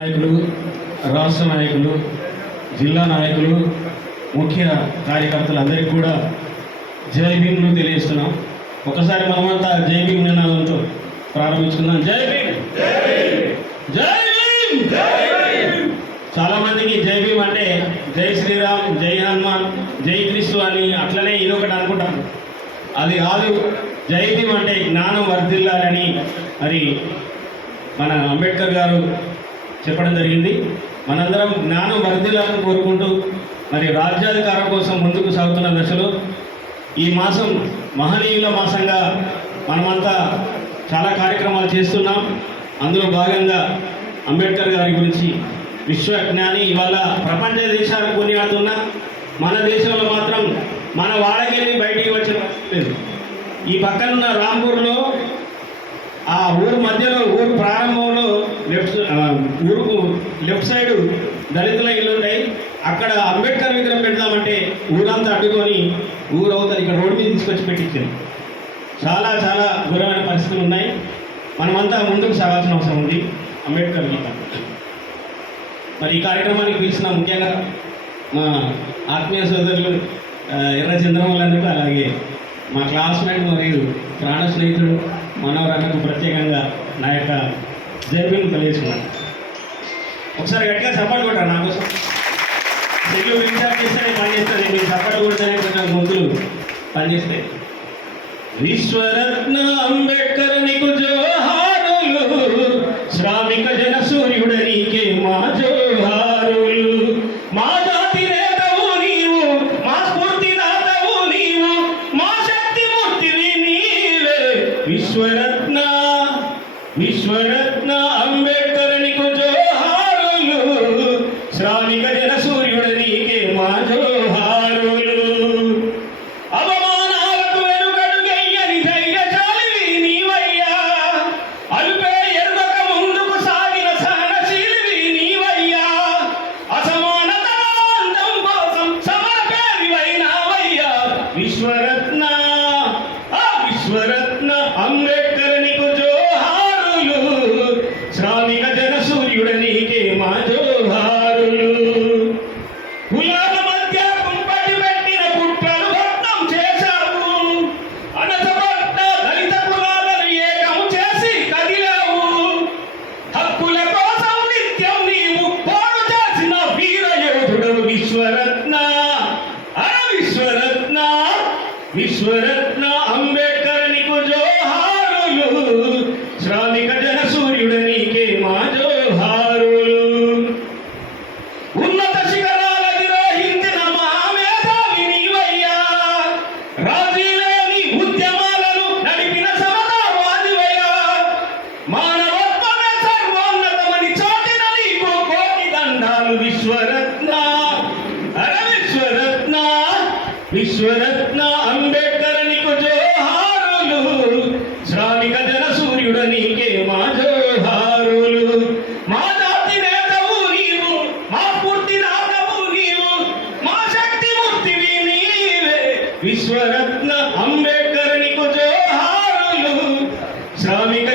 నాయకులు రాష్ట్ర నాయకులు జిల్లా నాయకులు ముఖ్య కార్యకర్తలందరికీ కూడా జై భీమ్ను తెలియజేస్తున్నాం. ఒకసారి మనమంతా జై భీమ్ నినాదంతో ప్రారంభించుకుందాం. జై భీమ్! జై భీమ్! చాలా మందికి జై భీమ్ అంటే జై శ్రీరామ్ జై హనుమాన్ జై క్రీస్తు అని అట్లనే ఇదొకటి అనుకుంటాం. అది కాదు జై భీమ్ అంటే జ్ఞానం వర్ధిల్లాలని. మరి మన అంబేద్కర్ గారు చెప్పడం జరిగింది. మనందరం జ్ఞానం వర్ధిల్లాలని కోరుకుంటూ మరి రాజ్యాధికారం కోసం ముందుకు సాగుతున్న దశలో ఈ మాసం మహనీయుల మాసంగా మనమంతా చాలా కార్యక్రమాలు చేస్తున్నాం. అందులో భాగంగా అంబేద్కర్ గారి గురించి విశ్వజ్ఞాని ఇవాళ ప్రపంచ దేశాలకు కొనియాడుతున్న మన దేశంలో మాత్రం మన వాడకెళ్ళి బయటికి వచ్చిన లేదు. ఈ పక్కనున్న రాంపూర్లో ఆ ఊరు మధ్యలో ఊరు ప్రారంభంలో లెఫ్ట్ ఆ, ఊరుకు లెఫ్ట్ సైడ్ దళితుల ఇల్లు ఉన్నాయి అక్కడ అంబేద్కర్ విగ్రహం పెడదామంటే ఊరంతా అడ్డుకొని ఊరు అవుతారు ఇక్కడ రోడ్డు మీద తీసుకొచ్చి పెట్టించారు. చాలా చాలా ఘోరమైన పరిస్థితులు ఉన్నాయి. మనమంతా ముందుకు సాగాల్సిన అవసరం ఉంది అంబేద్కర్ గీత మరి ఈ కార్యక్రమానికి పిలిచిన ముఖ్యంగా మా ఆత్మీయ సోదరులు ఎర్ర చంద్రమౌళి అలాగే మా క్లాస్మేట్ మరియు ప్రాణ స్నేహితుడు మనవరాలకు ప్రత్యేకంగా నా యొక్క జైబీని తెలియజేసుకున్నాను ఒకసారి గట్టిగా సపోర్ట్ కొట్టారు నా కోసం. సెల్లు రీఛార్జ్ చేస్తేనే పని చేస్తుంది మీరు సపోర్ట్ కొడితేనే కొంచెం గొంతులు పనిచేస్తాయి. విశ్వరత్న అంబేద్కర్ నీకు జోహా విశ్వరత్న అంబేద్కర్ నీకు జోహారులు శ్రామిక మా కులాల మధ్య కుంపటి పెట్టిన కుట్రలు భక్తం చేశావు. అనసపట్ట దళిత కులాలను ఏకం చేసి కదిలావు. హక్కుల కోసం నిత్యం నీవు పోరు చేసిన వీర యోధుడవు విశ్వరత్న. విశ్వరత్న విశ్వరత్న. విశ్వరత్న అంబేద్కర్ నీకు జోహారులు శ్రామిక జన సూర్యుడు నీకే మా జోహారులు. మా జాతి నేతవు నీవు మా పూర్తి నాటవు నీవు మా శక్తి మూర్తివి నీవే. విశ్వరత్న అంబేద్కర్ నీకు జోహారులు శ్రామిక